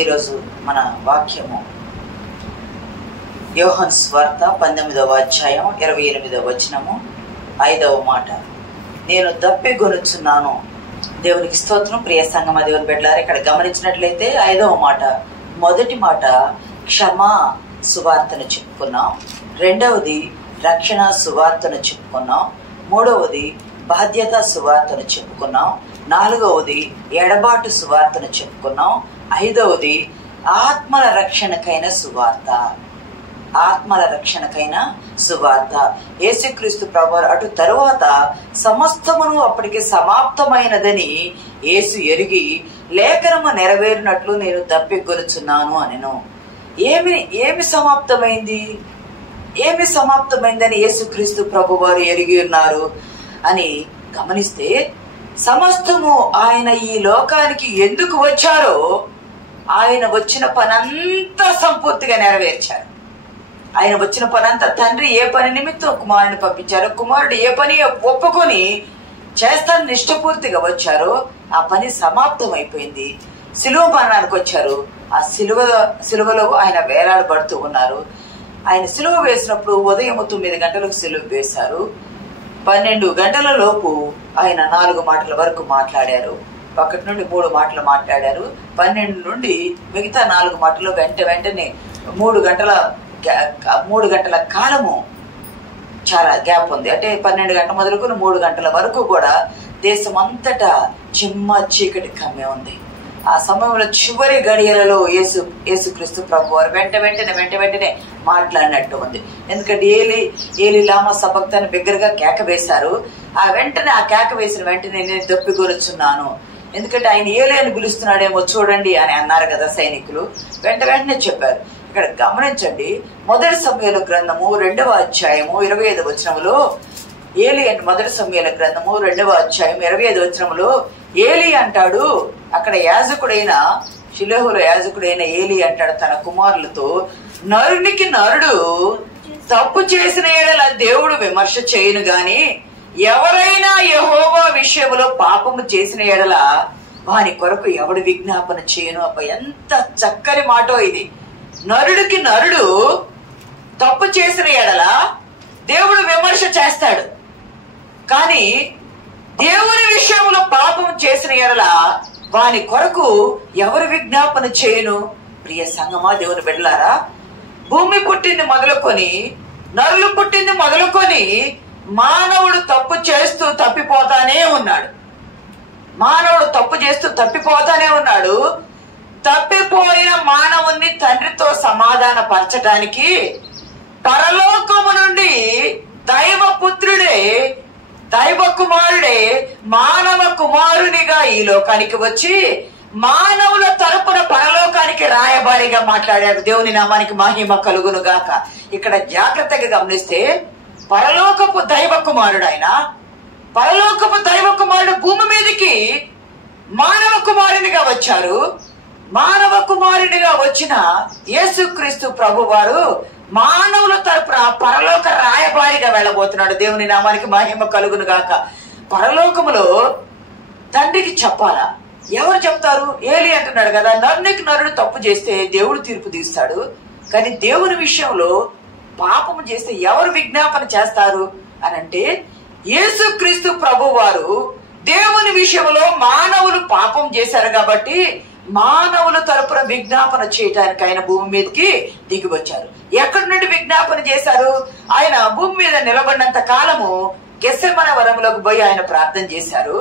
ఈరోజు మన వాక్యము యోహాను సువార్త 19వ అధ్యాయం 28వ వచనము 5వ మాట. నేను దప్పిగొనుచున్నాను. దేవునికి స్తోత్రం. ప్రియ సంగమ దేవుని బిడ్డలారా, ఇక్కడ గమనించినట్లయితే 5వ మాట, మొదటి మాట క్షమా సువార్తను చెప్పుకున్నాం, రెండవది రక్షణ సువార్తను చెప్పుకున్నాం, మూడవది బాధ్యత సువార్తను చెప్పుకున్నాం, నాలుగవది ఎడబాటు సువార్తను చెప్పుకున్నాం, ఐదవది ఆత్మల రక్షణకైన సువార్త. ఆత్మల రక్షణకైన సువార్త. యేసుక్రీస్తు ప్రభువారు అటు తరువాత సమస్తమును అప్పటికి సమాప్తమైనదని యేసు ఎరిగి లేఖనము నెరవేరినట్లు నేను దప్పిగొనుచున్నాను అనెను. ఏమి సమాప్తమైంది? ఏమి సమాప్తమైందని యేసుక్రీస్తు ప్రభువారు ఎరిగి ఉన్నారు అని గమనిస్తే, సమస్తము ఆయన ఈ లోకానికి ఎందుకు వచ్చారో ఆయన వచ్చిన పనంతా సంపూర్తిగా నెరవేర్చారు. ఆయన వచ్చిన పనంతా, తండ్రి ఏ పని నిమిత్తం కుమారుని పంపించారో, కుమారుడు ఏ పని ఒప్పుకొని చేస్తానని ఇష్టపూర్తిగా వచ్చారో ఆ పని సమాప్తం అయిపోయింది. సిలువ మరణానికి వచ్చారు. ఆ సిలువలో ఆయన వేలాడబడుతూ ఉన్నారు. ఆయన సిలువ వేసినప్పుడు ఉదయం 9 గంటలకు సిలువ వేశారు. 12 గంటల లోపు ఆయన 4 మాటల వరకు మాట్లాడారు. 1 నుండి 3 మాటలు మాట్లాడారు. 12 నుండి మిగతా 4 మాటలు వెంటనే 3 గంటల కాలము చాలా గ్యాప్ ఉంది. అంటే 12 గంటల మొదలుకొని 3 గంటల వరకు కూడా దేశం అంతటా చిమ్మ చీకటి కమ్మే ఉంది. ఆ సమయంలో చివరి గడియలలో యేసుక్రీస్తు ప్రభువారు వెంటనే మాట్లాడినట్టు ఉంది. ఎందుకంటే ఏలి లామా సబక్తాని బిగ్గరగా కేక వేశారు. ఆ కేక వేసిన వెంటనే నేను దప్పిగొనుచున్నాను, ఎందుకంటే ఆయన ఏలి అని పిలుస్తున్నాడేమో చూడండి అని అన్నారు కదా సైనికులు. వెంటనే చెప్పారు. ఇక్కడ గమనించండి, మొదటి సమూయేలు గ్రంథము 2వ అధ్యాయము 25వ వచనములో ఏలి అంటే, మొదటి సమూయేలు గ్రంథము 2వ అధ్యాయం 25వ వచనములో ఏలి అంటాడు, అక్కడ యాజకుడైన షిలోహులో యాజకుడైన ఏలి అంటాడు తన కుమారులతో, నరునికి నరుడు తప్పు చేసిన యెడల దేవుడు విమర్శ చేయను గాని, ఎవరైనా యెహోవా విషయంలో పాపము చేసిన యెడల వాని కొరకు ఎవడు విజ్ఞాపన చేయను. అప్ప ఎంత చక్కని మాటో ఇది. నరుడికి నరుడు తప్పు చేసిన యెడల దేవుడు విమర్శ చేస్తాడు, కానీ దేవుని విషయంలో పాపం చేసిన యెడల వాని కొరకు ఎవరు విజ్ఞాపన చేయను. ప్రియ సంగమా దేవుని బిడ్డలారా, భూమి పుట్టింది మొదలుకొని, నరులు పుట్టింది మొదలుకొని మానవుడు తప్పు చేస్తూ తప్పిపోతానే ఉన్నాడు. తప్పిపోయిన మానవుణ్ణి తండ్రితో సమాధాన పరచటానికి పరలోకము నుండి దైవ కుమారుడే మానవ కుమారునిగా ఈ లోకానికి వచ్చి మానవుల తరపున పరలోకానికి రాయబారిగా మాట్లాడాడు. దేవుని నామానికి మహిమ కలుగును గాక. ఇక్కడ జాగ్రత్తగా గమనిస్తే, పరలోకపు దైవ కుమారుడు ఆయన, పరలోకపు దైవ కుమారుడు భూమి మీదకి మానవ కుమారునిగా వచ్చారు. మానవ కుమారునిగా వచ్చిన యేసుక్రీస్తు ప్రభు వారు మానవుల తరపున పరలోక రాయబారిగా వెళ్ళబోతున్నాడు. దేవుని నామానికి మహిమ కలుగును గాక. పరలోకములో తండ్రికి చెప్పాలా? ఎవరు చెప్తారు? ఏలి అంటున్నాడు కదా, నరునికి నరుడు తప్పు చేస్తే దేవుడు తీర్పు తీస్తాడు, కానీ దేవుని విషయంలో పాపము చేస్తే ఎవరు విజ్ఞాపన చేస్తారు అని అంటే, యేసుక్రీస్తు ప్రభు వారు దేవుని విషయంలో మానవులు పాపం చేశారు కాబట్టి మానవుల తరపున విజ్ఞాపన చేయటానికి ఆయన భూమి మీదకి దిగి వచ్చారు. ఎక్కడి నుండి విజ్ఞాపన చేశారు? ఆయన భూమి మీద నిలబడినంత కాలము గెత్సెమనే వనములోకి పోయి ఆయన ప్రార్థన చేశారు.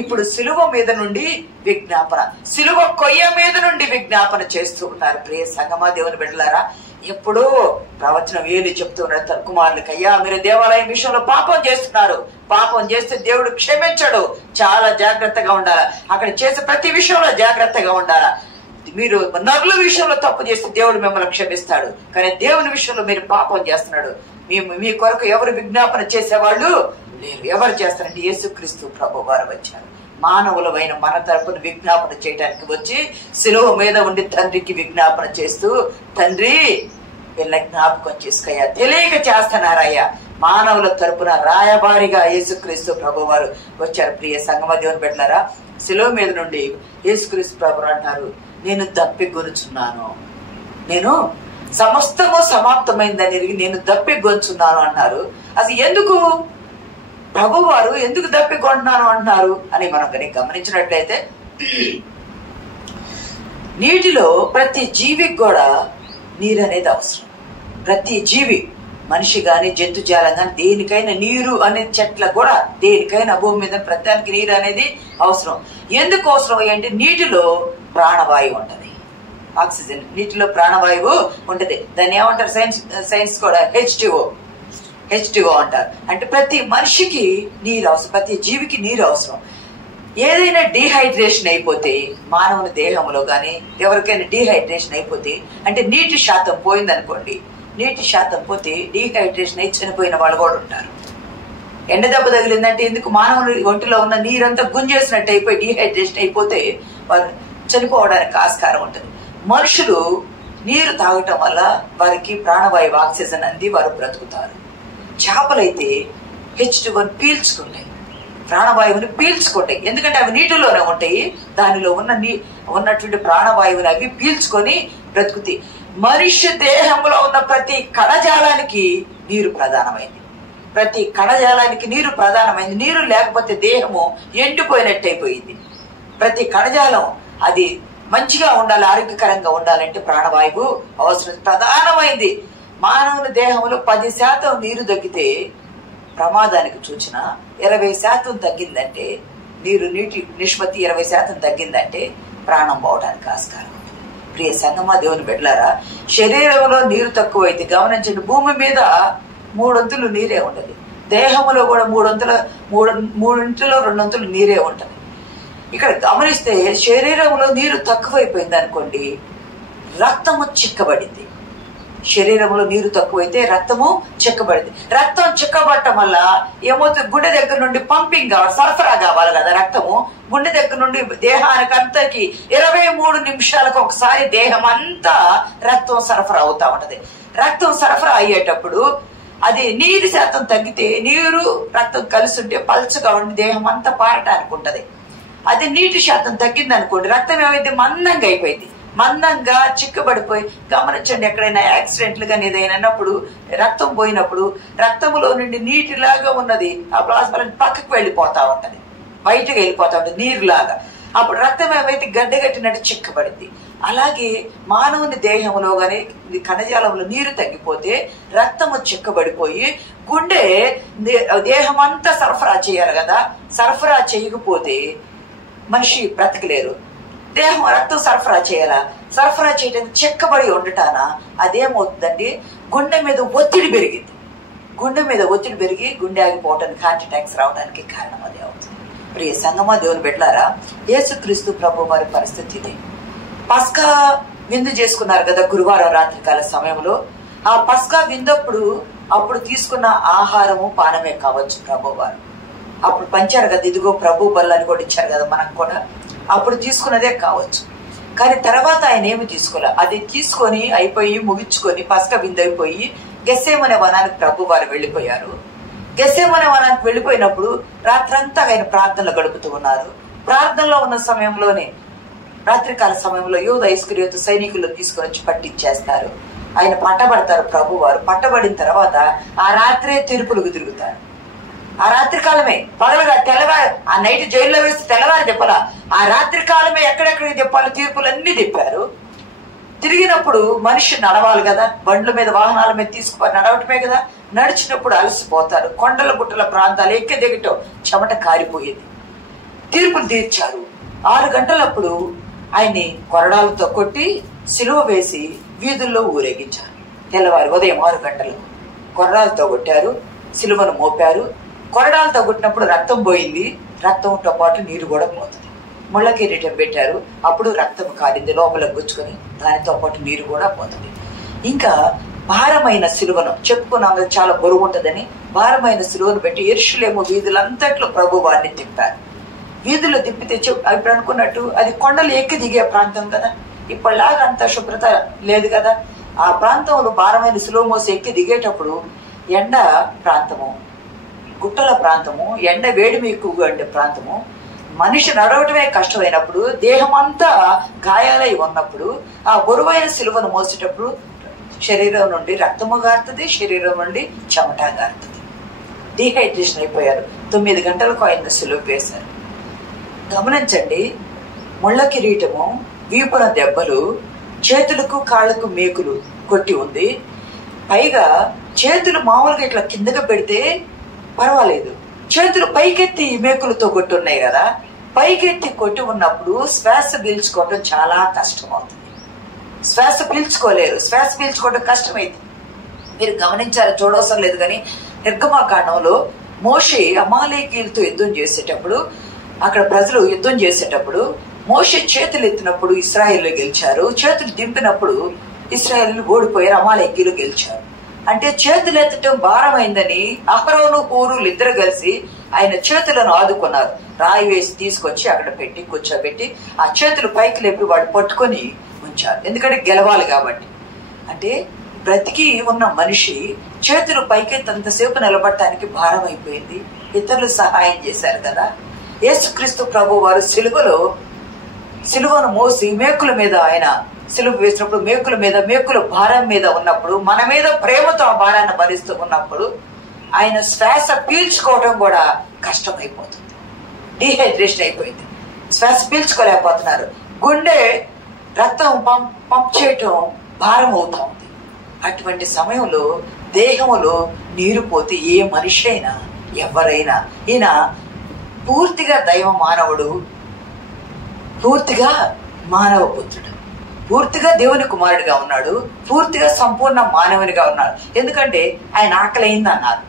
ఇప్పుడు సిలువ మీద నుండి విజ్ఞాపన, సిలువ కొయ్య మీద నుండి విజ్ఞాపన చేస్తూ ఉన్నారు. ప్రియ సంగమా దేవుని బిడ్డలారా, ఎప్పుడో ప్రవచనం ఏలి చెప్తున్నాడు తన కుమారులకి, అయ్యా మీరు దేవాలయం విషయంలో పాపం చేస్తున్నారు, పాపం చేస్తే దేవుడు క్షమించడు, చాలా జాగ్రత్తగా ఉండాలా, అక్కడ చేసే ప్రతి విషయంలో జాగ్రత్తగా ఉండాలా. మీరు నరుల విషయంలో తప్పు చేస్తే దేవుడు మిమ్మల్ని క్షమిస్తాడు, కానీ దేవుని విషయంలో మీరు పాపం చేస్తున్నాడు. మీ కొరకు ఎవరు విజ్ఞాపన చేసేవాళ్ళు లేరు. ఎవరు చేస్తారంటే యేసుక్రీస్తు ప్రభు వారు వచ్చారు. మానవులమైన మన తరపున విజ్ఞాపన చేయడానికి వచ్చి శిలువ మీద ఉండి తండ్రికి విజ్ఞాపన చేస్తూ, తండ్రి వీళ్ళ జ్ఞాపకం చేసుకోయ్యా, తెలియక చేస్తున్నారయ్యా. మానవుల తరపున రాయబారిగా యేసుక్రీస్తు ప్రభు వారు వచ్చారు. ప్రియ సంగమ దేవుని బిడ్డలారా, శిలువ మీద నుండి యేసుక్రీస్తు ప్రభు అంటారు, నేను దప్పిగొనుచున్నాను, నేను సమస్తము సమాప్తమైందని నేను దప్పిగొనుచున్నాను అన్నారు. అసలు ఎందుకు ప్రభువారు ఎందుకు దప్పికొంటున్నాను అంటున్నారు అని మనం కనుక గమనించినట్లయితే, నీటిలో ప్రతి జీవికి కూడా నీరు అనేది అవసరం. ప్రతి జీవి, మనిషి గాని జంతుజాలం గాని దేనికైనా నీరు అనేది, చెట్లకు కూడా దేనికైనా భూమి మీద ప్రతిదానికి నీరు అనేది అవసరం. ఎందుకు అవసరం అంటే నీటిలో ప్రాణవాయువు ఉంటది, ఆక్సిజన్. నీటిలో ప్రాణవాయువు ఉంటది. దాన్ని ఏమంటారు సైన్స్ కూడా H2O అంటారు. అంటే ప్రతి మనిషికి నీరు అవసరం, ప్రతి జీవికి నీరు అవసరం. ఏదైనా డీహైడ్రేషన్ అయిపోతే, మానవుని దేహంలో కానీ ఎవరికైనా డీహైడ్రేషన్ అయిపోతే, అంటే నీటి శాతం పోయిందనుకోండి, నీటి శాతం పోతే డీహైడ్రేషన్ అయి చనిపోయిన వాళ్ళు కూడా ఉంటారు. ఎండ దెబ్బ తగిలిందంటే ఎందుకు, మానవుని ఒంటిలో ఉన్న నీరంతా గుంజేసినట్టు అయిపోయి డీహైడ్రేషన్ అయిపోతే వారు చనిపోవడానికి ఆస్కారం ఉంటుంది. మనుషులు నీరు తాగటం వల్ల వారికి ప్రాణవాయువు ఆక్సిజన్ అంది వారు బ్రతుకుతారు. చేపలైతే H2O పీల్చుకుంటాయి, ప్రాణవాయువుని పీల్చుకుంటాయి. ఎందుకంటే అవి నీటిలోనే ఉంటాయి, దానిలో ఉన్నటువంటి ప్రాణవాయువుని అవి పీల్చుకొని బ్రతుకుతాయి. మనిషి దేహంలో ఉన్న ప్రతి కణజాలానికి నీరు ప్రధానమైంది, ప్రతి కణజాలానికి నీరు ప్రధానమైంది. నీరు లేకపోతే దేహము ఎండిపోయినట్టు అయిపోయింది. ప్రతి కణజాలం అది మంచిగా ఉండాలి, ఆరోగ్యకరంగా ఉండాలంటే ప్రాణవాయువు అవసరం, ప్రధానమైంది. మానవుని దేహంలో 10% నీరు తగ్గితే ప్రమాదానికి సూచన. 20% తగ్గిందంటే, నీటి నిష్పత్తి 20% తగ్గిందంటే ప్రాణం పోవడానికి ఆస్కారం ఉంటుంది. ప్రియ సంగమా, దేవుని బిడ్డలారా, శరీరంలో నీరు తక్కువైతే గమనించండి, భూమి మీద 3 వంతులు నీరే ఉండదు, దేహంలో కూడా 2 నీరే ఉంటది. ఇక్కడ గమనిస్తే శరీరంలో నీరు తక్కువైపోయింది అనుకోండి, రక్తము చిక్కబడింది. శరీరంలో నీరు తక్కువైతే రక్తము చిక్కబడింది. రక్తం చిక్కబడటం వల్ల ఏమవుతుంది, గుండె దగ్గర నుండి పంపింగ్ కావాలి, సరఫరా కావాలి కదా. రక్తము గుండె దగ్గర నుండి దేహానికి అంతకి 23 నిమిషాలకు ఒకసారి దేహం అంతా రక్తం సరఫరా అవుతా ఉంటది. రక్తం సరఫరా అయ్యేటప్పుడు అది నీరు శాతం తగ్గితే, నీరు రక్తం కలిసి ఉంటే పల్చగా ఉండి దేహం అంతా పారటానికి ఉంటది. అదే నీటి శాతం తగ్గింది అనుకోండి, రక్తం ఏమైతే మందంగా అయిపోయింది, మందంగా చిక్కబడిపోయి. గమనించండి, ఎక్కడైనా యాక్సిడెంట్లు కానీ ఏదైనా అన్నప్పుడు రక్తం పోయినప్పుడు రక్తంలో నుండి నీటిలాగా ఉన్నది ఆ ప్లాస్మా పక్కకు వెళ్ళిపోతా ఉంటది, బయటకు వెళ్ళిపోతా ఉంటది నీరులాగా. అప్పుడు రక్తం ఏమైతే గడ్డగట్టినట్టు చిక్కబడింది. అలాగే మానవుని దేహంలో గాని కణజాలంలో నీరు తగ్గిపోతే రక్తము చిక్కబడిపోయి గుండె దేహం అంతా సరఫరా చేయాలి కదా. సరఫరా చేయకపోతే మనిషి బ్రతకలేరు. దేహం రక్తం సరఫరా చేయాలా, సరఫరా చేయడానికి చెక్కబడి ఉండటానా అదేమవుతుందండి, గుండె మీద ఒత్తిడి పెరిగింది. గుండె మీద ఒత్తిడి పెరిగి గుండె ఆగిపోవటానికి, హార్ట్ అటాక్స్ రావడానికి కారణం అదే అవుతుంది. ప్రియ సంగమా, దేవుని బిడ్డలారా, యేసుక్రీస్తు ప్రభు వారి పరిస్థితి ఇదే. పస్కా విందు చేసుకున్నారు కదా గురువారం రాత్రికాల సమయంలో. ఆ పస్కా విందప్పుడు అప్పుడు తీసుకున్న ఆహారము పానమే కావచ్చు ప్రభు వారు అప్పుడు పంచారు కదా, ఇదిగో ప్రభు బల్లని కూడా ఇచ్చారు కదా మనకు కూడా, అప్పుడు తీసుకున్నదే కావచ్చు. కానీ తర్వాత ఆయన ఏమి తీసుకోలే. అది తీసుకొని అయిపోయి ముగించుకొని పస్కా విందు అయిపోయి గెత్సేమనే వనానికి ప్రభు వారు వెళ్ళిపోయారు. గెత్సేమనే వనానికి వెళ్ళిపోయినప్పుడు రాత్రంతా ఆయన ప్రార్థనలు గడుపుతూ ఉన్నారు. ప్రార్థనలో ఉన్న సమయంలోనే రాత్రికాల సమయంలో యూదా ఇస్కరియోతు సైనికులు తీసుకొని వచ్చి పట్టించేస్తారు. ఆయన పట్టబడతారు ప్రభు వారు. పట్టబడిన తర్వాత ఆ రాత్రే తీర్పులకు తిరుగుతారు. ఆ రాత్రి కాలమే, పగలగా తెల్లవారు, ఆ నైట్ జైల్లో వేస్తే తెల్లవారు చెప్పాలా, ఆ రాత్రి కాలమే ఎక్కడెక్కడికి చెప్పాలి తీర్పులన్నీ తిప్పారు. తిరిగినప్పుడు మనిషి నడవాలి కదా, బండ్ల మీద వాహనాల మీద తీసుకుపోయి నడవటమే కదా. నడిచినప్పుడు అలసిపోతారు. కొండల గుట్టల ప్రాంతాలు ఎక్కి దిగటం చెమట కారిపోయేది. తీర్పులు తీర్చారు. 6 గంటలప్పుడు ఆయన్ని కొరడాలతో కొట్టి సిలువ వేసి వీధుల్లో ఊరేగించారు. తెల్లవారు ఉదయం 6 గంటలకు కొరడాలతో కొట్టారు, సిలువను మోపారు. కొరడాలతో కొట్టినప్పుడు రక్తం పోయింది, రక్తంతో పాటు నీరు కూడా పోతుంది. ముళ్ళ కిరీటం పెట్టారు, అప్పుడు రక్తం కారింది లోపలకు గుచ్చుకొని, దానితో పాటు నీరు కూడా పోతుంది. ఇంకా భారమైన సిలువను చెప్పుకున్నాం, చాలా బరువు ఉంటదని భారమైన సిలువను పెట్టి యెరూషలేము వీధులంతట్లో ప్రభు వారిని తిప్పారు. వీధులు తిప్పితే ఇప్పుడు అనుకున్నట్టు అది కొండలు ఎక్కి దిగే ప్రాంతం కదా, ఇప్పటిలాగా అంత శుభ్రత లేదు కదా. ఆ ప్రాంతంలో భారమైన సిలువ మోసి ఎక్కి దిగేటప్పుడు ఎండ ప్రాంతము, గుట్టల ప్రాంతము, ఎండ వేడిమి ఎక్కువగా ఉండే ప్రాంతము, మనిషి నడవటమే కష్టమైనప్పుడు, దేహం అంతా గాయాలై ఉన్నప్పుడు, ఆ బరువైన సిలువను మోసేటప్పుడు శరీరం నుండి రక్తము గారుతుంది, శరీరం నుండి చెమట గారుతుంది. డీహైడ్రేషన్ అయిపోయారు. 9 గంటలకు ఆయన సిలువ వేశారు. గమనించండి, ముళ్ళ కిరీటము, వీపున దెబ్బలు, చేతులకు కాళ్లకు మేకులు కొట్టి ఉంది. పైగా చేతులు మామూలుగా ఇట్లా కిందగా పెడితే పర్వాలేదు, చేతులు పైకెత్తి మేకులతో కొట్టి ఉన్నాయి కదా. పైకెత్తి కొట్టి ఉన్నప్పుడు శ్వాస పీల్చుకోవడం చాలా కష్టం అవుతుంది. శ్వాస పీల్చుకోలేరు, శ్వాస పీల్చుకోవడం కష్టమైంది. మీరు గమనించారు, చూడవసరం లేదు కానీ నిర్గమాకాండంలో మోషే అమాలేకీయులతో యుద్ధం చేసేటప్పుడు, అక్కడ ప్రజలు యుద్ధం చేసేటప్పుడు మోషే చేతులు ఎత్తినప్పుడు ఇశ్రాయేలు గెలిచారు, చేతులు దింపినప్పుడు ఇశ్రాయేలు ఓడిపోయారు, అమాలేకీయులు గెలిచారు. అంటే చేతులు ఎత్తటం భారమైందని అహరోను హూరులు ఇద్దరు కలిసి ఆయన చేతులను ఆదుకున్నారు. రాయి వేసి తీసుకొచ్చి అక్కడ పెట్టి కూర్చోబెట్టి ఆ చేతులు పైకి లేపి వాడు పట్టుకొని ఉంచారు. ఎందుకంటే గెలవాలి కాబట్టి. అంటే బ్రతికి ఉన్న మనిషి చేతులు పైకెత్తంతసేపు నిలబడటానికి భారం అయిపోయింది. ఇతరులు సహాయం చేశారు కదా. యేసుక్రీస్తు ప్రభు వారు సిలువను మోసి మేకుల మీద, ఆయన సిలువ వేసినప్పుడు మేకుల భారం మీద ఉన్నప్పుడు, మన మీద ప్రేమతో ఆ భారాన్ని భరిస్తూ ఉన్నప్పుడు ఆయన శ్వాస పీల్చుకోవడం కూడా కష్టమైపోతుంది. డీహైడ్రేషన్ అయిపోయింది, శ్వాస పీల్చుకోలేకపోతున్నారు. గుండె రక్తం పంప్ చేయటం భారం అవుతా ఉంది. అటువంటి సమయంలో దేహంలో నీరు పోతే ఏ మనిషి అయినా, ఎవరైనా, ఈయన పూర్తిగా దైవ మానవుడు, పూర్తిగా మానవ పుత్రుడు, పూర్తిగా దేవుని కుమారుడిగా ఉన్నాడు, పూర్తిగా సంపూర్ణ మానవునిగా ఉన్నాడు. ఎందుకంటే ఆయన ఆకలైంది అన్నారు,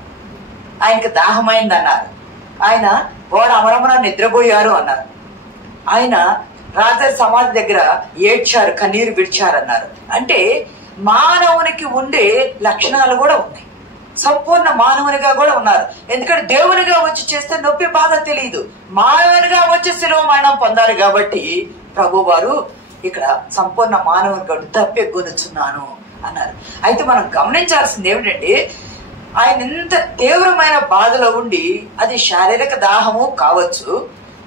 ఆయనకి దాహమైంది అన్నారు, ఆయన వాడు అమరమున నిద్రపోయారు అన్నారు, ఆయన రాత్రి సమాధి దగ్గర ఏడ్చారు, కన్నీరు విడిచారు అన్నారు. అంటే మానవునికి ఉండే లక్షణాలు కూడా ఉన్నాయి. సంపూర్ణ మానవునిగా కూడా ఉన్నారు. ఎందుకంటే దేవునిగా వచ్చి చేస్తే నొప్పి బాధ తెలియదు, మానవునిగా వచ్చి శిలువ మరణం పొందారు కాబట్టి ప్రభు వారు ఇక్కడ సంపూర్ణ మానవునిగా తప్పెగొనుచున్నాను అన్నారు. అయితే మనం గమనించాల్సింది ఏమిటంటే, ఆయన ఎంత తీవ్రమైన బాధలో ఉండి, అది శారీరక దాహము కావచ్చు,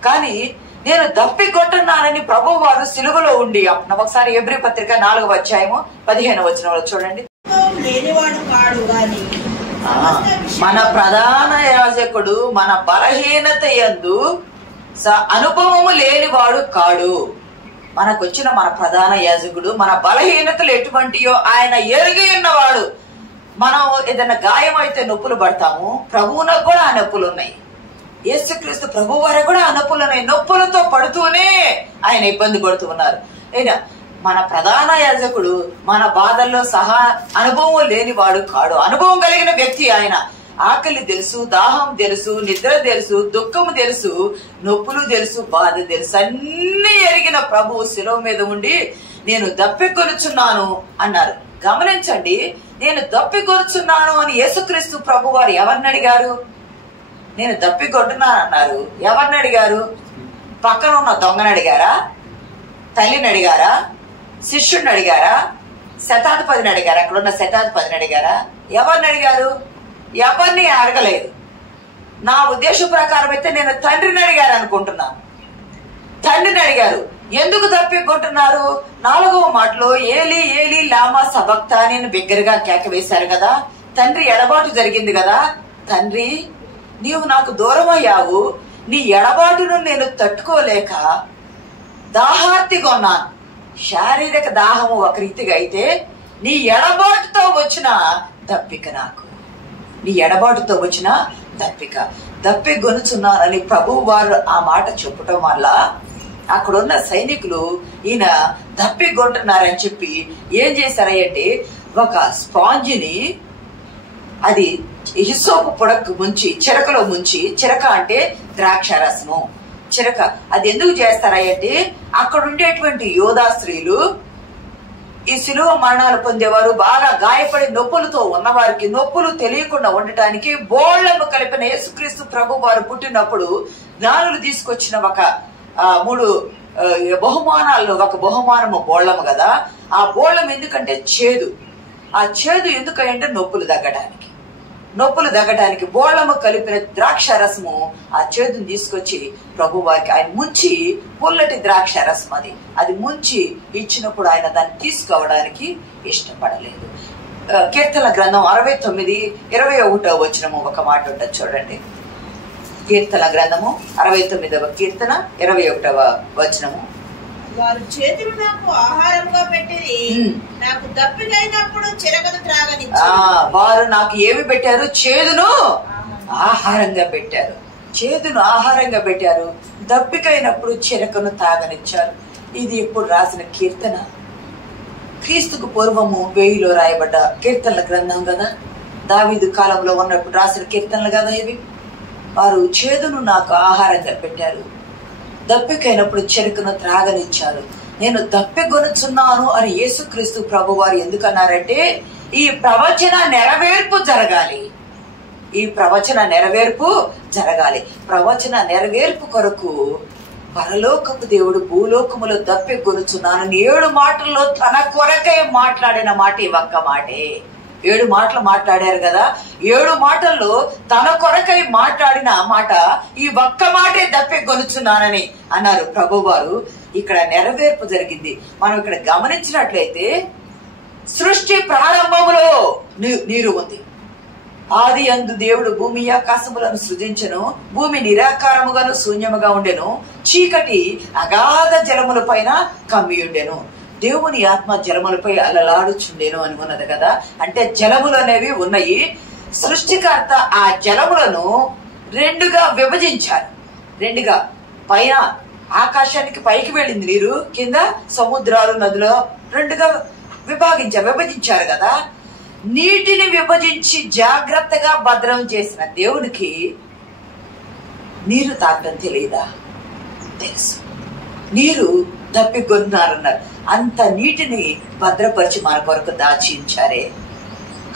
కానీ నేను దప్పికొంటున్నానని ప్రభు వారు సిలువలో ఉండి, ఒకసారి హెబ్రీ పత్రిక 4వ అధ్యాయము 15వ వచనంలో చూడండి. మన ప్రధాన యాజకుడు మన బలహీనత యందు అనుభవము లేనివాడు కాడు. మనకొచ్చిన మన ప్రధాన యాజకుడు మన బలహీనతలు ఎటువంటియో ఆయన ఎరిగి ఉన్నవాడు. మనం ఏదైనా గాయం అయితే నొప్పులు పడతాము, ప్రభువునకు కూడా ఆ నొప్పులు ఉన్నాయి. యేసుక్రీస్తు ప్రభు వారికి కూడా ఆ నొప్పులు ఉన్నాయి. నొప్పులతో పడుతూనే ఆయన ఇబ్బంది పడుతూ ఉన్నారు. అయినా మన ప్రధాన యాజకుడు మన బాధల్లో సహా అనుభవం లేనివాడు కాడు. అనుభవం కలిగిన వ్యక్తి ఆయన. ఆకలి తెలుసు, దాహం తెలుసు, నిద్ర తెలుసు, దుఃఖము తెలుసు, నొప్పులు తెలుసు, బాధ తెలుసు, అన్ని ఎరిగిన ప్రభువు శిలువ మీద ఉండి నేను దప్పికొనుచున్నాను అన్నారు. గమనించండి, నేను దప్పికొనుచున్నాను అని యేసుక్రీస్తు ప్రభు వారు ఎవరిని అడిగారు? నేను దప్పికొంటున్నాను అన్నారు. ఎవరిని అడిగారు? పక్కన ఉన్న దొంగని అడిగారా? తల్లిని అడిగారా? శిష్యుడిని అడిగారా? శతాధిపతిని అడిగారా? అక్కడున్న శతాధిపతిని అడిగారా? ఎవరిని అడిగారు? ఎవరిని అడగలేదు. నా ఉద్దేశ ప్రకారం అయితే నేను తండ్రిని అడిగారు అనుకుంటున్నాను. తండ్రిని అడిగారు. ఎందుకు తప్పికొంటున్నారు? 4వ మాటలో ఏలీ ఏలీ లామా సబక్తాని అని బిగ్గరగా కేక వేశారు కదా. తండ్రి ఎడబాటు జరిగింది కదా. తండ్రి, నీవు నాకు దూరం అయ్యావు, నీ ఎడబాటును నేను తట్టుకోలేక దాహార్తిగా ఉన్నాను. శారీరక దాహము ఒక రీతిగా అయితే, నీ ఎడబాటుతో వచ్చిన దప్పిక నాకు, నీ ఎడబాటుతో వచ్చిన దప్పికొనుచున్నానని ప్రభువు వారు ఆ మాట చెప్పటం వల్ల అక్కడున్న సైనికులు ఈయన దప్పికొంటున్నారని చెప్పి ఏం చేశారంటే, ఒక స్పాంజిని అది హిస్సోపు పొడకు ముంచి చిరకలో ముంచి, చిరక అంటే ద్రాక్ష రసము, చిరక అది ఎందుకు చేస్తారంటే, అక్కడ ఉండేటువంటి యోధా స్త్రీలు, ఈ శిలువ మరణాలు పొందేవారు, బాగా గాయపడి నొప్పులతో ఉన్నవారికి నొప్పులు తెలియకుండా ఉండటానికి బోళ్లను కలిపిన యేసుక్రీస్తు ప్రభు వారు పుట్టినప్పుడు జ్ఞానులు తీసుకొచ్చిన ఒక 3 బహుమానాల్లో ఒక బహుమానము బోళ్ళము కదా. ఆ బోళ్ళం ఎందుకంటే చేదు. ఆ చేదు ఎందుకంటే నొప్పులు తగ్గడానికి. నొప్పులు తగ్గడానికి బోళము కలిపిన ద్రాక్ష రసము ఆ చేదును తీసుకొచ్చి ప్రభు వారికి ఆయన ముంచి, పుల్లటి ద్రాక్ష రసం అది ముంచి ఇచ్చినప్పుడు ఆయన దాన్ని తీసుకోవడానికి ఇష్టపడలేదు. కీర్తన గ్రంథం 69:21 వచనము ఒక మాట ఉంటుంది చూడండి. కీర్తన గ్రంథము 69వ కీర్తన 21వ వచనము. వారు చేతులు నాకు ఆహారంగా పెట్టిరి, నాకు దప్పికైనప్పుడు చిరకను త్రాగనిచ్చారు. వారు నాకు ఏమి పెట్టారు? చేదును ఆహారంగా పెట్టారు. చేదును ఆహారంగా పెట్టారు, దప్పికైనప్పుడు చిరకను తాగనిచ్చారు. ఇది ఇప్పుడు రాసిన కీర్తన. క్రీస్తుకు పూర్వము 1000లో రాయబడ్డ కీర్తనల గ్రంథం కదా, దావీదు కాలంలో ఉన్నప్పుడు రాసిన కీర్తనలు కదా ఇవి. వారు చేదును నాకు ఆహారంగా పెట్టారు, దప్పికైనప్పుడు చెరుకును త్రాగనిచ్చారు. నేను దప్పిగొనుచున్నాను అని యేసుక్రీస్తు ప్రభు వారు ఎందుకన్నారంటే, ఈ ప్రవచన నెరవేర్పు జరగాలి. ఈ ప్రవచన నెరవేర్పు జరగాలి. ప్రవచన నెరవేర్పు కొరకు పరలోకపు దేవుడు భూలోకములో దప్పిగొనుచున్నానని 7 మాటల్లో తన కొరకై మాట్లాడిన మాట ఈ ఒక్క మాటే. 7 మాటలు మాట్లాడారు కదా, 7 మాటల్లో తన కొరకై మాట్లాడిన మాట ఈ ఒక్క మాటే దప్పిగొనుచున్నానని అన్నారు ప్రభు వారు. ఇక్కడ నెరవేర్పు జరిగింది. మనం ఇక్కడ గమనించినట్లయితే సృష్టి ప్రారంభములో నీరు ఉంది. ఆది యందు దేవుడు భూమి ఆకాశములను సృజించెను, భూమి నిరాకారముగాను శూన్యముగా ఉండెను, చీకటి అగాధ జలముల పైన కమ్మియుండెను, దేవుని ఆత్మ జలములపై అలలాడుచుండెను అని ఉన్నది కదా. అంటే జలములు అనేవి ఉన్నాయి. సృష్టికర్త ఆ జలములను 2గా విభజించారు. 2గా పైన ఆకాశానికి పైకి వెళ్ళింది నీరు, కింద సముద్రాలు నదులు 2గా విభజించారు కదా. నీటిని విభజించి జాగ్రత్తగా భద్రం చేసిన దేవుడికి నీరు తాగడం తెలియదా? తెలుసు. నీరు దప్పిగొన్నారన్నారు. అంత నీటిని భద్రపరిచి మన కొరకు దాచించారే.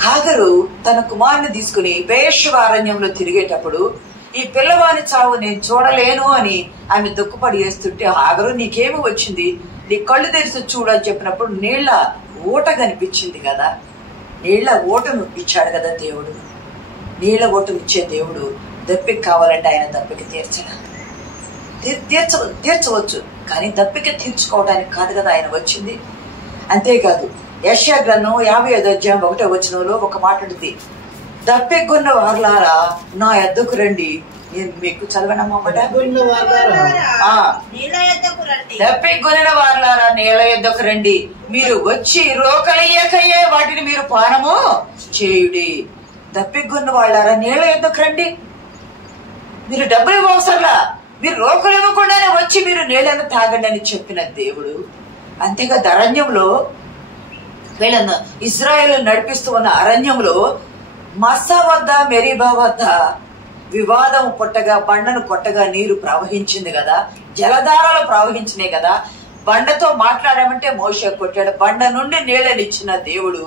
హాగరు తన కుమారుని తీసుకుని బేషవారణ్యంలో తిరిగేటప్పుడు ఈ పిల్లవాని చావు నేను చూడలేను అని ఆమె దుఃఖపడి వేస్తుంటే, హాగరు నీకేమి వచ్చింది, నీ కళ్ళు తెరిచి చూడని చెప్పినప్పుడు నీళ్ల ఊట కనిపించింది కదా. నీళ్ల ఊటను ఇచ్చాడు కదా దేవుడు. నీళ్ల ఊటను ఇచ్చే దేవుడు దప్పిక కావాలంటే ఆయన దప్పిక తీర్చవచ్చు, కానీ దప్పిక తీర్చుకోవడానికి కాదు కదా ఆయన వచ్చింది. అంతేకాదు యెషయా గ్రంథం 55:1 వచనంలో ఒక మాట ఉంటుంది, దప్పికొన్న వారలారా నా యొద్దకు రండి. నేను మీకు చదవనమాట, దప్పికొనిన వారలారా నీళ్ళ యొద్దకు రండి, మీరు వచ్చి రోకలయ్యకయ్యే వాటిని మీరు పానము చేయుడి. దప్పికొన్న వాళ్ళారా నీళ్ళ యొద్దకు రండి. మీరు డబ్బులు ఇవ్వవసరలా, మీరు రోకలు ఇవ్వకుండానే వచ్చి మీరు నీళ్ళను తాగండి అని చెప్పిన దేవుడు. అంతేకాదు అరణ్యంలో వీళ్ళను ఇజ్రాయేలు నడిపిస్తూ ఉన్న అరణ్యంలో మస్సా వద్ద మెరీబా వద్ద వివాదం కొట్టగా, బండను కొట్టగా నీరు ప్రవహించింది కదా, జలధారాలు ప్రవహించినాయి కదా. బండతో మాట్లాడామంటే మోషే కొట్టాడు. బండ నుండి నీళ్ళనిచ్చిన దేవుడు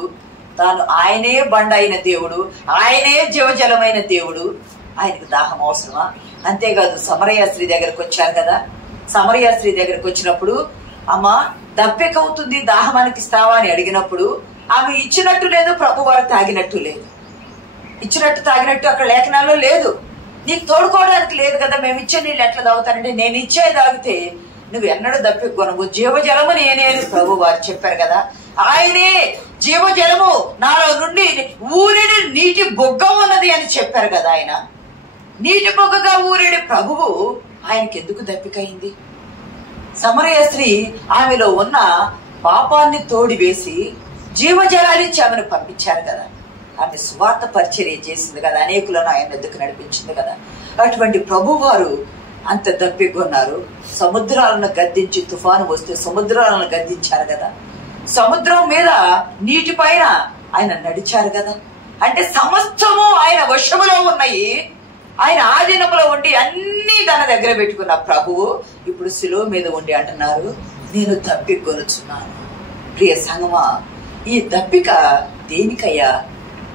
తాను ఆయనే బండ అయిన దేవుడు, ఆయనే జీవజలమైన దేవుడు. ఆయనకు దాహం అవసరమా? అంతేకాదు సమరయ స్త్రీ దగ్గరకు వచ్చారు కదా. సమరయ స్త్రీ దగ్గరకు వచ్చినప్పుడు, అమ్మా దప్పికవుతుంది, దాహమానికి ఇస్తావా అని అడిగినప్పుడు ఆమె ఇచ్చినట్టు లేదు, ప్రభు వారు తాగినట్టు లేదు. ఇచ్చినట్టు తాగినట్టు అక్కడ లేఖనాల్లో లేదు. నీకు తోడుకోవడానికి లేదు కదా, మేము ఇచ్చే నీళ్ళు ఎట్లా తాగుతానంటే, నేను ఇచ్చే తాగితే నువ్వు ఎన్నడూ దప్పికొనవు, జీవజలము నేనే అని ప్రభు వారు చెప్పారు కదా. ఆయనే జీవజలము, నాలో నుండి ఊరిని నీటి బొగ్గ ఉన్నది అని చెప్పారు కదా. ఆయన నీటి బొగ్గగా ఊరేడు ప్రభువు ఆయనకి ఎందుకు దప్పికైంది? సమరయ స్త్రీ ఆమెలో ఉన్న పాపాన్ని తోడివేసి జీవజలాలిచ్చి ఆమెను పంపించారు కదా. ఆమె స్వార్థ పరిచర్య చేసింది కదా, అనేకులను ఆయన ఎద్దుకు నడిపించింది కదా. అటువంటి ప్రభు వారు అంత దప్పికొన్నారు. సముద్రాలను గద్దించి తుఫాను వస్తే సముద్రాలను గద్దించారు కదా. సముద్రం మీద నీటి పైన ఆయన నడిచారు కదా. అంటే సమస్తము ఆయన వశములో ఉన్నాయి. ఆయన ఆధీనంలో ఉండి అన్ని తన దగ్గర పెట్టుకున్న ప్రభువు ఇప్పుడు శిలువ మీద ఉండి అంటున్నారు, నేను దప్పికొనుచున్నాను. ప్రియ సంగమా, ఈ దప్పిక దేనికయ్యా?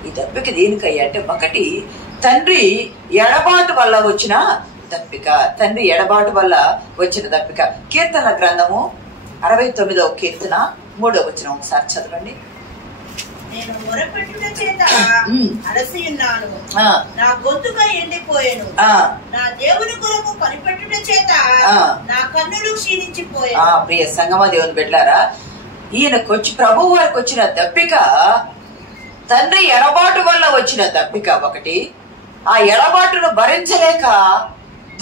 ఈ దప్పిక దేనికయ్యా అంటే, ఒకటి తండ్రి ఎడబాటు వల్ల వచ్చిన దప్పిక. తండ్రి ఎడబాటు వల్ల వచ్చిన దప్పిక. కీర్తన గ్రంథము 69వ కీర్తన 3వ వచనం ఒకసారి చదవండి. నేను మొరపెట్టుట చేత అలసి ఉన్నాను, నా గొంతుక ఎండిపోయాను. నా దేవుని కొరకు కనిపెట్టుట చేత నా కన్నులు క్షీణించిపోయాను. ప్రియ సంగమ దేవుని బిడ్డలారా, ఈయనకొచ్చి ప్రభు వారికి వచ్చిన దప్పిక తండ్రి ఎడబాటు వల్ల వచ్చిన దప్పిక ఒకటి. ఆ ఎడబాటును భరించలేక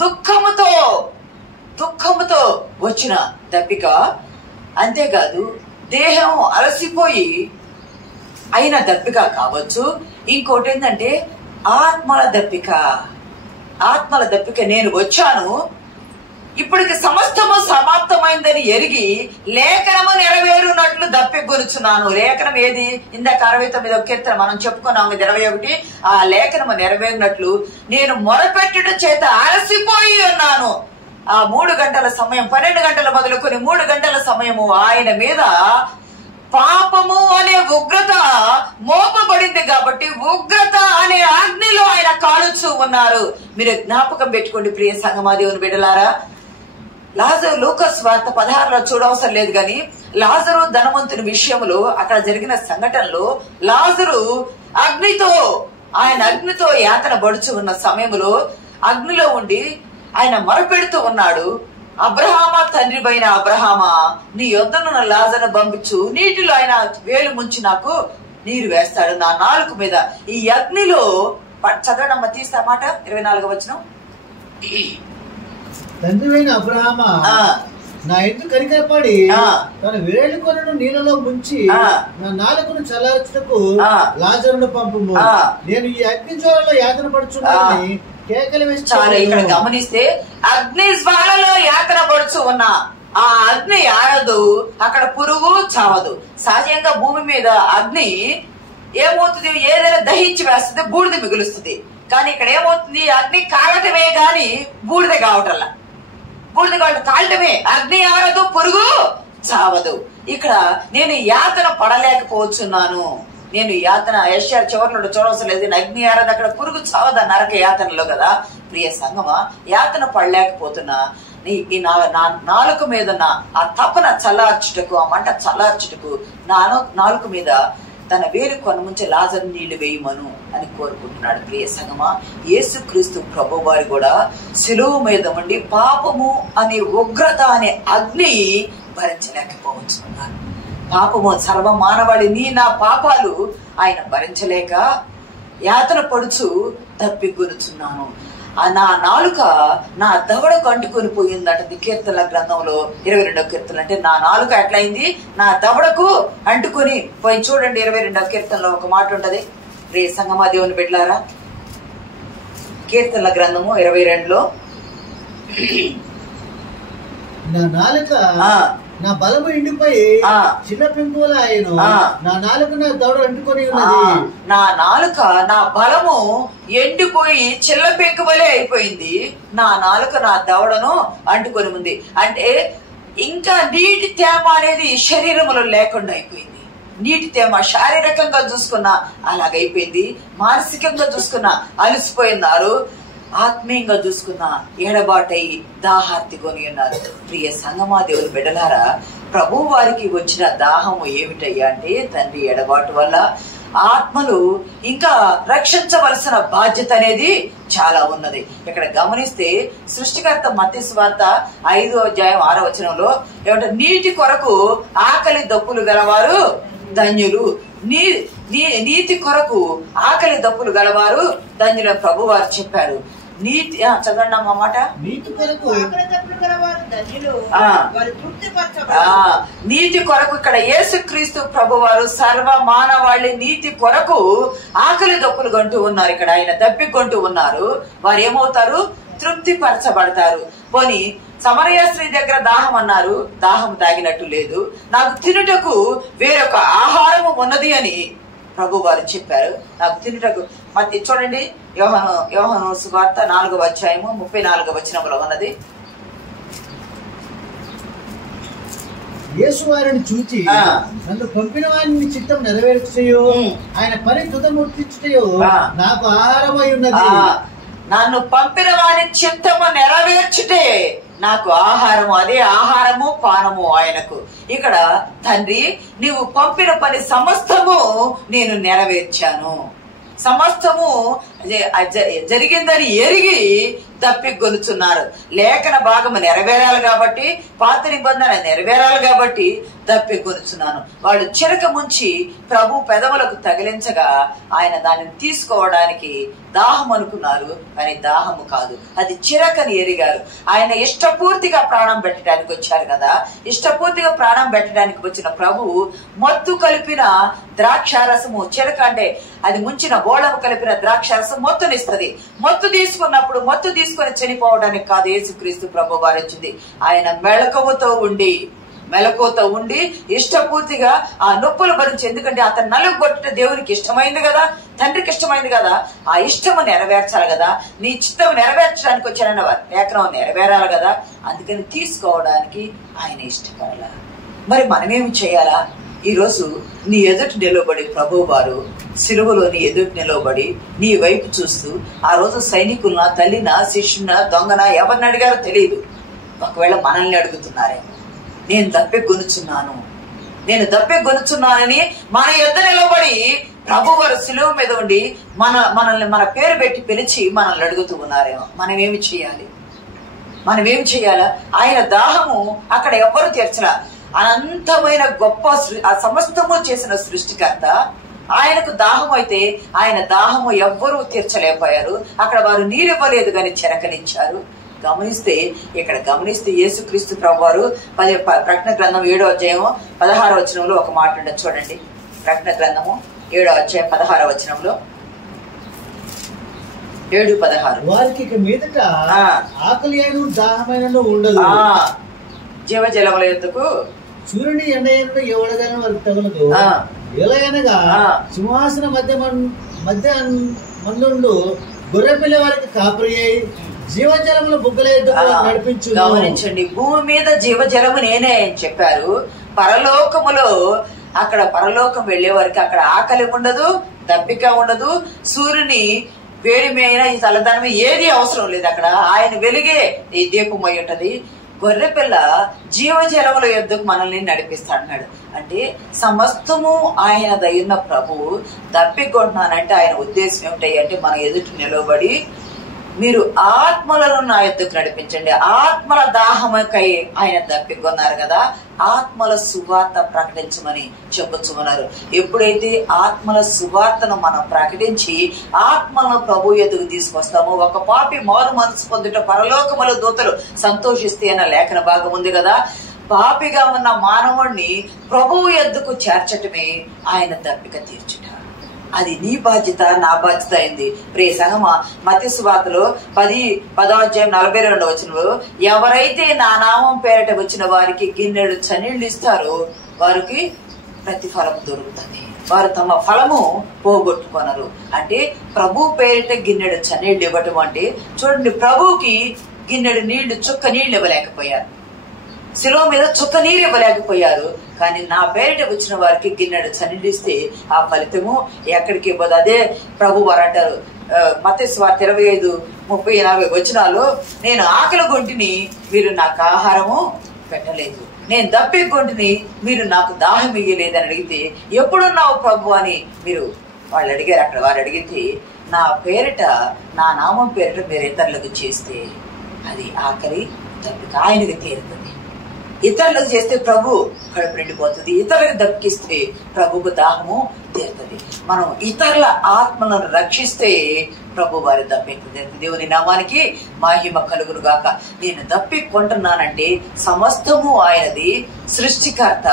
దుఃఖముతో వచ్చిన దప్పిక. అంతేకాదు దేహం అలసిపోయి అయిన దప్పిక కావచ్చు. ఇంకోటి ఏంటంటే ఆత్మల దప్పిక. నేను వచ్చాను, ఇప్పటికి సమస్తము సమాప్తమైందని ఎరిగి లేఖనము నెరవేరునట్లు దప్పికొనుచున్నాను. లేఖనం ఏది? ఇందాక 69వ కీర్తన మనం చెప్పుకున్నాము 21. ఆ లేఖనము నెరవేరినట్లు నేను మొరపెట్టుట చేత అలసిపోయి ఉన్నాను. ఆ 3 గంటల సమయం, 12 గంటలు మొదలుకొని 3 గంటల సమయము ఆయన మీద పాపము అనే ఉగ్రత మోపబడింది కాబట్టి ఉగ్రత అనే అగ్నిలో ఆయన కాలుచూ ఉన్నారు. మీరు జ్ఞాపకం పెట్టుకోండి ప్రియ సంగమా దేవుని బిడ్డలారా. లాజరు లూకాసు వార్త 16లో చూడవసరం లేదు గాని, లాజరు ధనవంతుని విషయంలో అక్కడ జరిగిన సంఘటనలో లాజరు అగ్నితో యాతన పడుచు ఉన్న సమయంలో అగ్నిలో ఉండి ఆయన మొరపెడుతూ ఉన్నాడు. అబ్రహామా, తండ్రి పైన అబ్రహామా, నీ యొద్దనున్న లాజరును పంపించు, నీటిలో ఆయన వేలు ముంచి నాకు నీరు వేస్తాడు నా నాలుక మీద. ఈ అగ్నిలో చదవడమ్మ తీస్తా మాట 24వ వచనం. తండ్రి అబ్రహామా నా ఎద్దు కనికరపడి తన వేలు కొనను నీళ్ళలో ముంచి నా నాలుకను చల్లార్చుటకు లాజరును పంపుము, నేను ఈ అగ్ని జ్వాలలో యాతన పడుచున్నానని కేకలు వేసి. ఇక్కడ గమనిస్తే అగ్ని జ్వాలలో యాతన పడుచు ఉన్నా ఆ అగ్ని ఆరదు, అక్కడ పురుగు చావదు. సహజంగా భూమి మీద అగ్ని ఏమవుతుంది? ఏదైనా దహించి వేస్తుంది, బూడిద మిగులుస్తుంది. కానీ ఇక్కడ ఏమవుతుంది? అగ్ని కాలటమే గాని బూడిద కావటల్లా. బూడిద కాలటమే, అగ్ని ఆరదు, పురుగు చావదు. ఇక్కడ నేను యాతన పడలేకపోతున్నాను. నేను యాతన యెషయా చివరిలో చూడవలసిన లేదు. అగ్ని ఆరదు, అక్కడ పురుగు చావదు నరక యాతనలో కదా. ప్రియ సంగమా, యాతన పడలేకపోతున్నా. నా నాలుక మీద ఆ తపన చల్లార్చుటకు, ఆ మంట చల్లార్చుటకు నాలుక మీద తన వేలు కొనముంచి లాజరు నీళ్లు వేయమను అని కోరుకుంటున్నాడు. ప్రియ సంగమా, యేసుక్రీస్తు ప్రభు వారు కూడా శిలువ మీద ఉండి పాపము అనే ఉగ్రత అనే అగ్ని భరించలేకపోతున్నారు. పాపము సర్వ మానవాళి నా పాపాలు ఆయన భరించలేక యాతన పడుచు తప్పికొనుచున్నాను. నా నాలుక నా దవడకు అంటుకొని పోయిందట కీర్తనల గ్రంథంలో 22వ కీర్తన. అంటే నా నాలుక ఎట్లయింది? నా దవడకు అంటుకొని పోయి. చూడండి 22వ కీర్తనలో ఒక మాట ఉంటది. రే సంగమా దేవుని బిడ్డలారా, కీర్తనల గ్రంథము 22లో నా నాలుక నా బలము ఎండిపోయి చిన్న పెంకుల ఆయను, నా నాలుక నా దవడ అంటుకొని ఉన్నది. నా నాలుక నా బలము ఎండిపోయి చిల్ల పెంకువలే అయిపోయింది. నా నాలుక నా దవడను అంటుకొని ఉంది. అంటే ఇంకా నీటి తేమ అనేది శరీరములో లేకుండా అయిపోయింది. నీటి తేమ శారీరకంగా చూసుకున్నా అలాగైపోయింది, మానసికంగా చూసుకున్నా అలసిపోయినారు, ఆత్మీయంగా చూసుకున్న ఎడబాటై దాహార్తి కొని ఉన్నారు. ప్రియ సంగమా దేవుని బిడ్డలారా, ప్రభు వారికి వచ్చిన దాహము ఏమిటయ్యా అంటే తండ్రి ఎడబాటు వల్ల ఆత్మలు ఇంకా రక్షించవలసిన బాధ్యత అనేది చాలా ఉన్నది. ఇక్కడ గమనిస్తే సృష్టికర్త మత్తయి సువార్త 5వ అధ్యాయం 6వ వచనంలో ఏమంటే, నీటి కొరకు ఆకలి దప్పులు గలవారు ధన్యులు, నీతి కొరకు ఆకలి దప్పులు గలవారు ధన్యులు ప్రభు వారు చెప్పారు. నీతి చదవండి అన్నమాట. నీతి కొరకు ఇక్కడ యేసుక్రీస్తు ప్రభు వారు సర్వ మానవాళి నీతి కొరకు ఆకలి దప్పులు కొంటూ ఉన్నారు. ఇక్కడ ఆయన దప్పికొంటూ ఉన్నారు. వారు ఏమవుతారు? తృప్తి పరచబడతారు. పోనీ సమరయ స్త్రీ దగ్గర దాహం అన్నారు, దాహం తాగినట్టు లేదు. నాకు తినుటకు వేరొక ఆహారము ఉన్నది అని ప్రభు వారు చెప్పారు. నాకు తినుటకు మరి చూడండి, యోహాను సువార్త 4వ అధ్యాయము 34వ వచనంలో ఉన్నది. యేసు వారిని చూచి నన్ను పంపిన వారిని చిత్తం నెరవేర్చుటయో ఆయన పని తుదముట్టించుటయో నాకు ఆహారమై ఉన్నది. నన్ను పంపిన వారి చిత్తము నెరవేర్చుటే నాకు ఆహారము, అదే ఆహారము పానము ఆయనకు. ఇక్కడ తండ్రి నీవు పంపిన పని సమస్తము నేను నెరవేర్చాను, సమస్తము జరిగిందని ఎరిగి తప్పికొనుచున్నారు. లేఖన భాగము నెరవేరాలి కాబట్టి, పాత నిబంధన నెరవేరాలి కాబట్టి తప్పికొనుచున్నాను. వాళ్ళు చిరక ముంచి ప్రభు పెదవులకు తగిలించగా ఆయన దానిని తీసుకోవడానికి దాహం అనుకున్నారు, కానీ దాహము కాదు, అది చిరకని ఎరిగారు. ఆయన ఇష్టపూర్తిగా ప్రాణం పెట్టడానికి వచ్చారు కదా. ఇష్టపూర్తిగా ప్రాణం పెట్టడానికి వచ్చిన ప్రభువు మత్తు కలిపిన ద్రాక్షారసము, చిరక అంటే అది ముంచిన బోళము కలిపిన ద్రాక్షారసం మత్తునిస్తుంది. మత్తు తీసుకున్నప్పుడు మత్తు తీసుకొని చనిపోవడానికి కాదు యేసుక్రీస్తు ప్రభు వారు వచ్చింది. ఆయన మెలకువతో ఉండి ఇష్టపూర్తిగా ఆ నొప్పులు భరించి, ఎందుకంటే అతను నలుగొట్టిన దేవునికి ఇష్టమైంది కదా, తండ్రికి ఇష్టమైంది కదా, ఆ ఇష్టము నెరవేర్చాలి కదా. నీ చిత్తం నెరవేర్చడానికి వచ్చానన్న లేఖనం నెరవేరాలి కదా, అందుకని తీసుకోవడానికి ఆయన ఇష్టపడాల. మరి మనమేమి చేయాలా? ఈరోజు నీ ఎదుటి నిలబడి ప్రభు వారు సిలువలో నీ ఎదుటి నిలబడి నీ వైపు చూస్తూ, ఆ రోజు సైనికులన, తల్లిన, శిష్యున, దొంగన ఎవరిని అడిగారో తెలియదు. ఒకవేళ మనల్ని అడుగుతున్నారేమో, నేను దప్పెగొనుచున్నానని మన యొద్ద నిలబడి ప్రభు వారు సిలువ మీద ఉండి మనల్ని మన పేరు పెట్టి పిలిచి మనల్ని అడుగుతూ ఉన్నారేమో. మనమేమి చేయాలా? ఆయన దాహము అక్కడ ఎవ్వరు తీర్చలా. అనంతమైన గొప్ప సమస్తము చేసిన సృష్టికర్త ఆయనకు దాహం అయితే ఆయన దాహము ఎవ్వరూ తీర్చలేకపోయారు. అక్కడ వారు నీరివ్వలేదు కానీ చెరకనిచ్చారు. గమనిస్తే యేసుక్రీస్తు ప్రభువారు ప్రకటన గ్రంథం 7వ అధ్యాయం 16వ వచనంలో ఒక మాట ఉండదు చూడండి. ప్రకటన గ్రంథము 7వ అధ్యాయం 16వ వచనంలో 7:16 వారికి ఇక మీదట ఆకలి అయిన దాహమైనను ఉండదు, జీవజలముల యొద్దకు సూర్యుని ఎండ ఎవడగానే వారికి తగలదు. ఎలా అనగా సింహాసన మధ్య మందుండు గొర్రెపిల్ల వారికి కాపరి అయి జీవజలముల బుగ్గల నడిపించు. గమనించండి, భూమి మీద జీవజలము నేనే అని చెప్పారు. పరలోకం వెళ్లే వారికి అక్కడ ఆకలి ఉండదు, దప్పిక ఉండదు, సూర్యుని వేడిమైన ఈ తలదనం ఏది అవసరం లేదు. అక్కడ ఆయన వెలుగే ఈ దీపం అయి ఉంటది. గొర్రెపిల్ల జీవజలముల యొద్దకు మనల్ని నడిపిస్తాడన్నాడు. అంటే సమస్తము ఆయన దయ్యున్న ప్రభువు దప్పికొంటున్నానంటే ఆయన ఉద్దేశం ఏమిటాయి అంటే, మన ఎదుటి నిలబడి మీరు ఆత్మలను నా యొద్దకు నడిపించండి. ఆత్మల దాహమకై ఆయన దప్పికొన్నారు కదా, ఆత్మల సువార్త ప్రకటించమని చెప్పుచున్నారు. ఎప్పుడైతే ఆత్మల సువార్తను మనం ప్రకటించి ఆత్మలను ప్రభు ఎదుగు తీసుకొస్తామో, ఒక పాపి మారు మనసు పొందుట పరలోకముల దూతలు సంతోషిస్తే అన్న లేఖన భాగం ఉంది కదా. పాపిగా ఉన్న మానవుణ్ణి ప్రభువు ఎద్దుకు చేర్చటమే ఆయన దప్పిక తీర్చుట. అది నీ బాధ్యత, నా బాధ్యత అయింది. ప్రియ సంగమా, మత్తయి సువార్తలో 10వ అధ్యాయం 42వ వచనంలో, ఎవరైతే నా నామం పేరట వచ్చిన వారికి గిన్నెడు చన్నీళ్లు ఇస్తారో వారికి ప్రతిఫలం దొరుకుతుంది. వారు తమ ఫలము పోగొట్టుకొనరు. అంటే ప్రభు పేరిట గిన్నెడు చన్నీళ్లు ఇవ్వటం అంటే, చూడండి, ప్రభువుకి గిన్నెడు నీళ్లు, చుక్క నీళ్లు ఇవ్వలేకపోయారు, శిలువ మీద చుక్క నీరు ఇవ్వలేకపోయారు. కానీ నా పేరిట వచ్చిన వారికి గిన్నెడు చన్నీళ్ళు ఇస్తే ఆ ఫలితము ఎక్కడికి ఇవ్వదు. అదే ప్రభు వారు అంటారు మత్తయి సువార్త 25:30-40 వచనాల్లో, నేను ఆకలి గొంటిని, మీరు నాకు ఆహారము పెట్టలేదు, నేను దప్పి గొంటిని, మీరు నాకు దాహం ఇయ్యలేదని అడిగితే, ఎప్పుడున్నావు ప్రభు అని వాళ్ళు అడిగారు. అక్కడ వారు అడిగితే, నా పేరిట, నా నామం పేరిట మీరు ఇతరులకు చేస్తే అది ఆకలి దప్పిక ఆయనకి తీరుతుంది. ఇతరులకు చేస్తే ప్రభు కడుపు నిండిపోతుంది, ఇతరులకు దక్కిస్తే ప్రభుకు దాహము తీరుతుంది. మనం ఇతరుల ఆత్మలను రక్షిస్తే ప్రభు వారి దప్పిక తీరుతుంది. దేవుని నామానికి మహిమ కలుగును గాక. నేను దప్పికొంటున్నానంటే సమస్తము ఆయనది, సృష్టికర్త,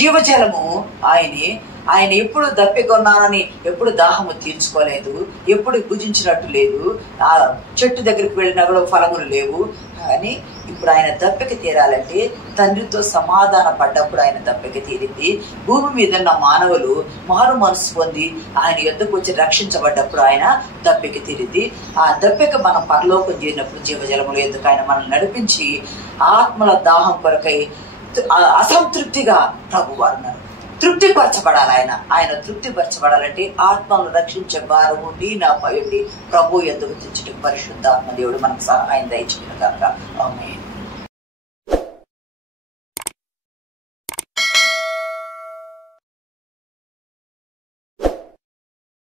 జీవజలము ఆయనే. ఆయన ఎప్పుడు దప్పికొన్నానని ఎప్పుడు దాహము తీర్చుకోలేదు, ఎప్పుడు భుజించినట్టు లేదు, ఆ చెట్టు దగ్గరికి వెళ్ళినా కూడా ఫలములు లేవు. కానీ ఇప్పుడు ఆయన దప్పిక తీరాలంటే తండ్రితో సమాధాన పడ్డప్పుడు ఆయన దప్పిక తీరింది. భూమి మీద ఉన్న మానవులు మారు మనసు పొంది ఆయన యొద్దకు వచ్చి రక్షించబడ్డప్పుడు ఆయన దప్పిక తీరింది. ఆ దప్పిక మనం పరలోకం చేరినప్పుడు జీవజలముల యొద్దకు ఆయన మనల్ని నడిపించి ఆత్మల దాహం కొరకై అసంతృప్తిగా ప్రభు వారు తృప్తిపరచబడాలి. ఆయన తృప్తిపరచబడాలంటే ఆత్మను రక్షించే భారము నీ నాపై ఉండి ప్రభు యొద్దకు తెచ్చుటకు పరిశుద్ధాత్మ దేవుడు మనకు సహాయం దయచేయును గాక. ఆమేన్.